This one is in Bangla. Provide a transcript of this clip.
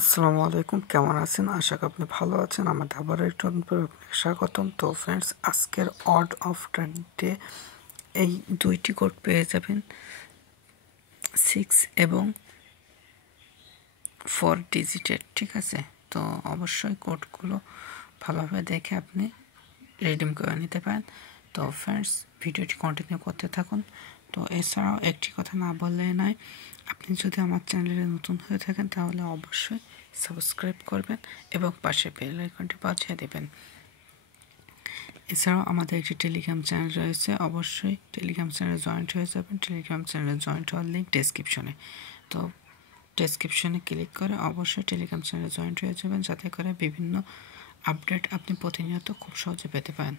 আসসালামু আলাইকুম, কেমন আছেন? আশা করি আপনি ভালো আছেন। আমাদের আবার একটু স্বাগতম। তো ফ্রেন্ডস, আজকের অড অফ ট্রেন্ডে এই দুইটি কোড পেয়ে যাবেন, 6 এবং 4 ডিজিটের। ঠিক আছে, তো অবশ্যই কোডগুলো ভালোভাবে দেখে আপনি রিডিম করে নিতে পারেন। তো ফ্রেন্ডস, ভিডিওটি কন্টিনিউ করতে থাকুন। তো এছাড়াও একটি কথা না বললে নয়, আপনি যদি আমার চ্যানেলে নতুন হয়ে থাকেন তাহলে অবশ্যই সাবস্ক্রাইব করবেন এবং পাশে বেল আইকনটি বাজিয়ে দেবেন। এছাড়াও আমাদের একটি টেলিগ্রাম চ্যানেল রয়েছে, অবশ্যই টেলিগ্রাম চ্যানেলে জয়েন্ট হয়ে যাবেন। টেলিগ্রাম চ্যানেলে জয়েন্ট হওয়ার লিঙ্ক ডেসক্রিপশনে। তো ডেসক্রিপশনে ক্লিক করে অবশ্যই টেলিগ্রাম চ্যানেলে জয়েন্ট হয়ে যাবেন, যাতে করে বিভিন্ন আপডেট আপনি প্রতিনিয়ত খুব সহজে পেতে পারেন।